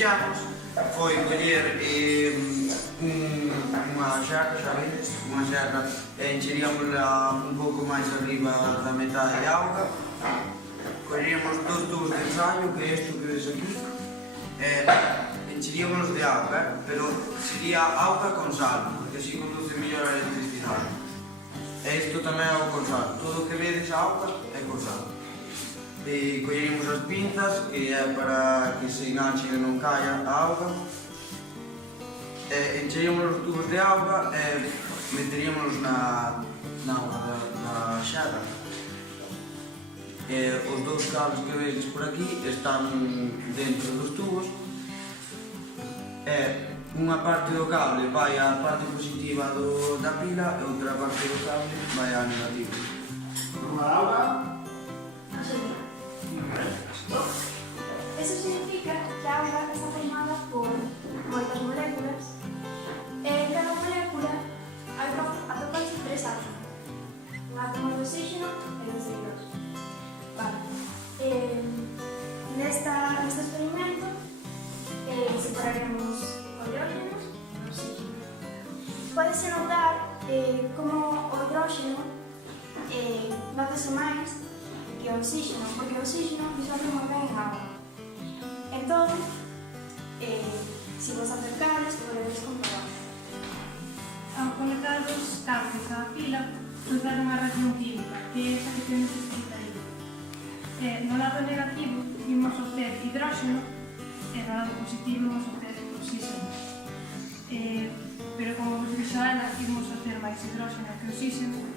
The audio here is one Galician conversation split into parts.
fixemos foi coller unha xerra, xa vedes, unha xerra, encheríamola un pouco máis arriba da metade de auga, colleríamos 2 tubos de ensaio, que é isto que ves aquí, encheríamos de auga, pero sería auga con sal, porque así conduce mellor a electricidade. E isto tamén é o con sal, todo o que vedes a auga é con sal. E colleríamos as pinzas, que é para que se enganchen e non caia a auga. Encheríamos os tubos de auga e meteríamos na xerra. Os 2 cables que vedes por aquí están dentro dos tubos. Unha parte do cable vai á parte positiva da pila e outra parte do cable vai á negativa. Unha auga. Eso significa que a auga está formada por moitas moléculas e en cada molécula atópanse 3 átomos. Un átomo de oxígeno e un de hidrógeno. Neste experimento separaremos hidrógenos e oxígeno. Pódese notar como o hidrógeno notase máis que o oxígeno, porque o oxígeno disolve moi ben en auga. Entón, se vos acercades, podedes comprobar. Ao conectar os cables á pila, cruzar unha reacción química, que é esa que temos escrita aí. No lado negativo, imos obter hidrógeno, e no lado positivo, imos obter oxígeno. Pero como vos dixo Ana, imos obter máis hidrógeno que oxígeno,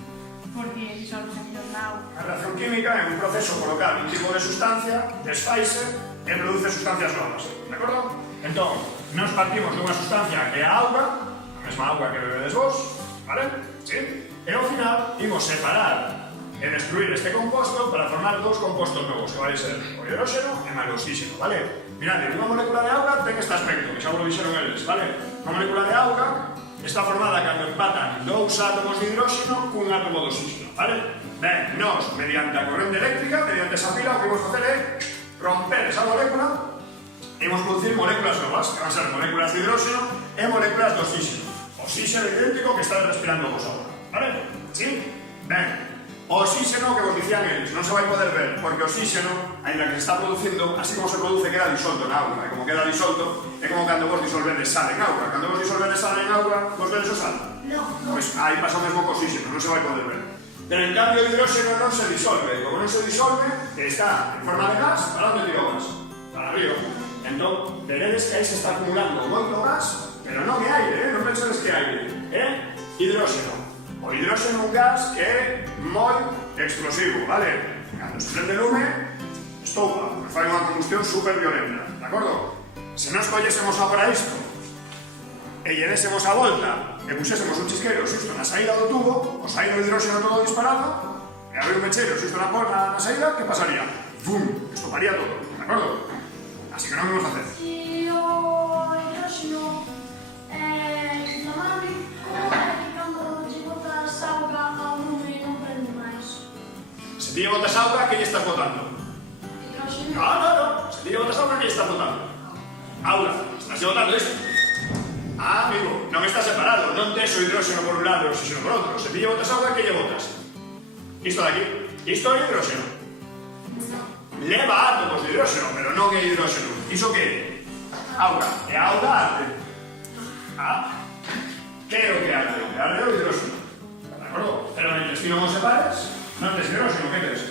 porque disolve mellor na auga. A reacción química é un proceso por o cal un tipo de sustancia desfaise e produce sustancias novas, de acordo? Entón, nos partimos dunha sustancia que é a auga, a mesma auga que bebedes vos, vale? Sí? E ao final, imos separar e destruir este composto para formar 2 compostos novos, que vai ser o hidróxeno e máis o oxígeno, vale? Mirade, unha molécula de auga ten este aspecto, que xa vos lo dixeron eles, vale? Unha molécula de auga está formada cando empatan 2 átomos de hidróxeno cun átomo de oxígeno, vale? Ben, nós, mediante a corrente eléctrica, mediante esa pila, o que vamos facer é romper esa molécula e imos producir moléculas novas, que van ser moléculas de hidróxeno e moléculas de oxígeno. Oxígeno idéntico que está respirando vos agora, vale? Sí? Ben, o oxígeno que vos dicían eles non se vai poder ver, porque o oxígeno, ainda que se está producindo, así como se produce, queda disolto na auga, e como queda disolto, é como cando vos disolvedes sal en auga. Cando vos disolvedes sal en auga, vos vedes o sal? No. Pois aí pasa o mesmo co oxígeno, non se vai poder ver. Pero en cambio o hidróxeno non se disolve, e como non se disolve, está en forma de gas, para onde tira o gas? Para arriba. Entón, veredes que aí se está acumulando moito gas, pero non é aire, non pensades que é aire, é hidróxeno. O hidróxeno é un gas que é moi explosivo, vale? Cando se prende lume, estoupa, porque fai unha combustión super violenta, de acordo? Se nos collésemos agora isto e lle désemos a volta e pusésemos un chisqueiro xusto na saída do tubo, o saído o hidróxeno todo disparado, e abrir un mechero xusto na saída, que pasaría? Bum, estoparía todo, de acordo? Así que non vamos a hacer. E o hidróxeno na madre, como é que cando lle botas auga ao lume non prende máis? Se ti lle botas auga, que lle estás botando? Hidróxeno? No. Se ti lle botas auga, que lle estás botando? Auga, estás lle botando isto. Ah, amigo, non está separado, non tes o hidróxeno por un lado e o oxígeno por outro. Se ti lle botas auga, que lle botas? Isto de aquí. Isto é hidróxeno. Leva átomos de hidróxeno, pero non é hidróxeno. Iso que é? Auga. E a auga arde. Ah, que é o que arde? O que arde é o hidróxeno. De acordo? Pero mentre ti non o separes, non tes hidróxeno, que tes?